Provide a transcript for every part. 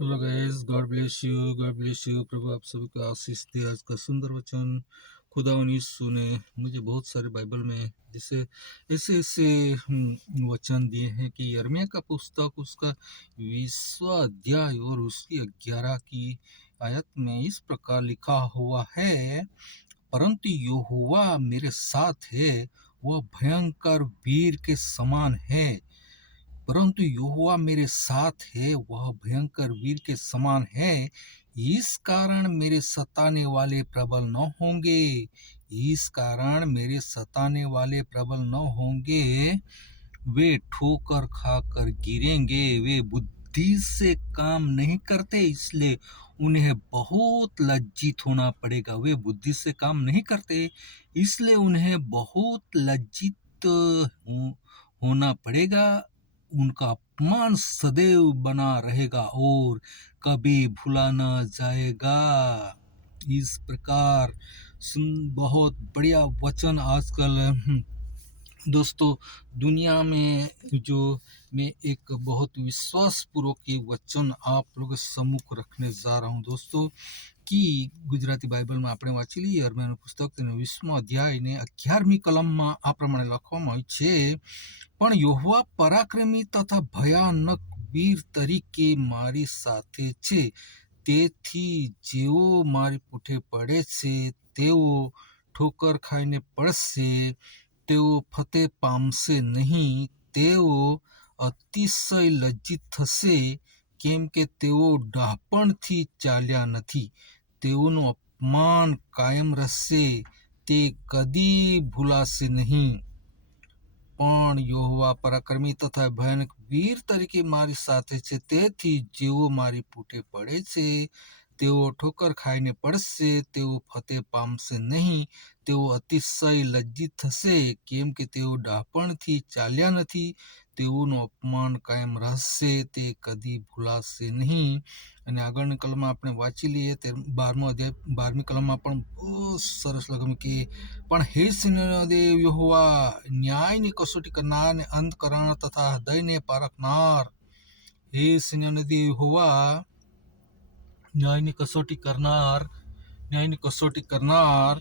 Hello guys God bless you God bless you प्रभु आप सभी को आशीष दे आज का सुंदर वचन। खुदा यीशु ने मुझे बहुत सारे बाइबल में जैसे ऐसे ऐसे हम्म, वचन दिए हैं कि यर्मिया का पुस्तक उसका विश्व अध्याय और उसकी ग्यारह की आयत में इस प्रकार लिखा हुआ है परंतु यहोवा मेरे साथ है वह भयंकर वीर के समान है। परंतु यहोवा मेरे साथ है, वह भयंकर वीर के समान है। इस कारण मेरे सताने वाले प्रबल न होंगे। इस कारण मेरे सताने वाले प्रबल न होंगे। वे ठोकर खाकर गिरेंगे। वे बुद्धि से काम नहीं करते, इसलिए उन्हें बहुत लज्जित होना पड़ेगा। वे बुद्धि से काम नहीं करते, इसलिए उन्हें बहुत लज्जित होना पड़ेगा। उनका अपमान सदैव बना रहेगा और कभी भुला ना जाएगा। इस प्रकार सुन बहुत बढ़िया वचन आजकल हम्म, दोस्तों दुनिया में जो मैं एक बहुत विश्वासपूर्वक ये वचन आप लोगों के सम्मुख रखने जा रहा हूँ दोस्तों कि ગુજરાતી બાઇબલમાં આપણે વાંચી લઈએ અરમેનું પુસ્તક તેનો વીસમો અધ્યાય ને અગિયારમી કલમમાં આ પ્રમાણે લખવામાં આવ્યું છે પણ યોહવા પરાક્રમી તથા ભયાનક વીર તરીકે મારી સાથે છે તેથી જેઓ મારી પૂઠે પડે છે તેઓ ઠોકર ખાઈને પડશે તેઓ ફતે પામશે નહીં, તેઓ અતિશય લજ્જિત થશે, કેમ કે તેઓ ડહાપણથી ચાલ્યા નથી. તેઓનું અપમાન કાયમ રહેશે, તે કદી ભૂલાશે નહીં. પણ યોહવા પરાક્રમી તથા ભયાનક વીર તરીકે મારી સાથે છે, તેથી જેઓ મારી પૂઠે પડે છે તેઓ ઠોકર ખાઈને પડશે, તેઓ ફતે પામશે નહીં, તેઓ અતિશય લજ્જિત થશે, કેમ કે તેઓ ડાપણથી ચાલ્યા નથી, તેઓનું અપમાન કાયમ રહેશે, તે કદી ભૂલાશે નહીં. અને આગળની કલમમાં આપણે વાંચી લઈએ તે બારમો અધ્યાય, બારમી કલમમાં પણ બહુ સરસ લગમ કે, પણ હે સિંહદેવ યહોવા, ન્યાયની કસોટી કરનાર અંતકરણ તથા હૃદયને પારખનાર. હે સિંહદેવ યહોવા ન્યાયની કસોટી કરનાર, ન્યાયની કસોટી કરનાર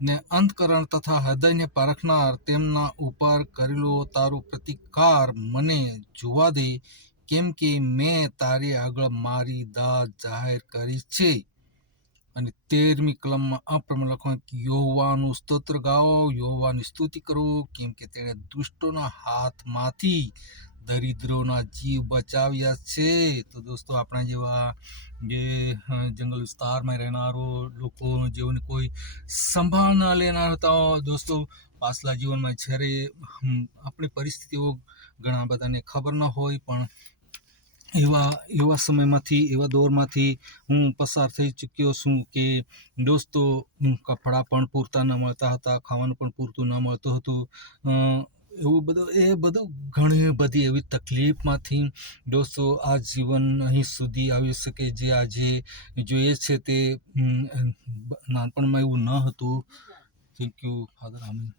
ને અંતકરણ તથા હૃદયને પારખનાર તેમના ઉપર કરેલો તારો પ્રતિકાર મને જોવા દે, કેમ કે મેં તારી આગળ મારી દાદ જાહેર કરી છે. અને તેરમી કલમમાં આ પ્રમાણે લખવાનું કે યહોવાનું સ્તોત્ર ગાઓ યોવાની સ્તુતિ કરો, કેમ કે તેણે દુષ્ટોના હાથમાંથી દરિદ્રોના જીવ બચાવ્યા છે. તો દોસ્તો, આપણા જેવા જે જંગલ વિસ્તારમાં રહેનારો લોકો જેઓને કોઈ સંભાળ ન લેનાર હતા. દોસ્તો, પાછલા જીવનમાં જ્યારે આપણી પરિસ્થિતિઓ ઘણા બધાને ખબર ન હોય, પણ એવા એવા સમયમાંથી, એવા દોરમાંથી હું પસાર થઈ ચૂક્યો છું કે દોસ્તો કપડાં પણ પૂરતા ન મળતા હતા, ખાવાનું પણ પૂરતું ન મળતું હતું. એવું બધું, એ બધું ઘણી બધી એવી તકલીફમાંથી દોસ્તો આ જીવન અહીં સુધી આવી શકે જે આજે જોઈએ છે તે નાનપણમાં એવું ન હતું. Thank you father આમીન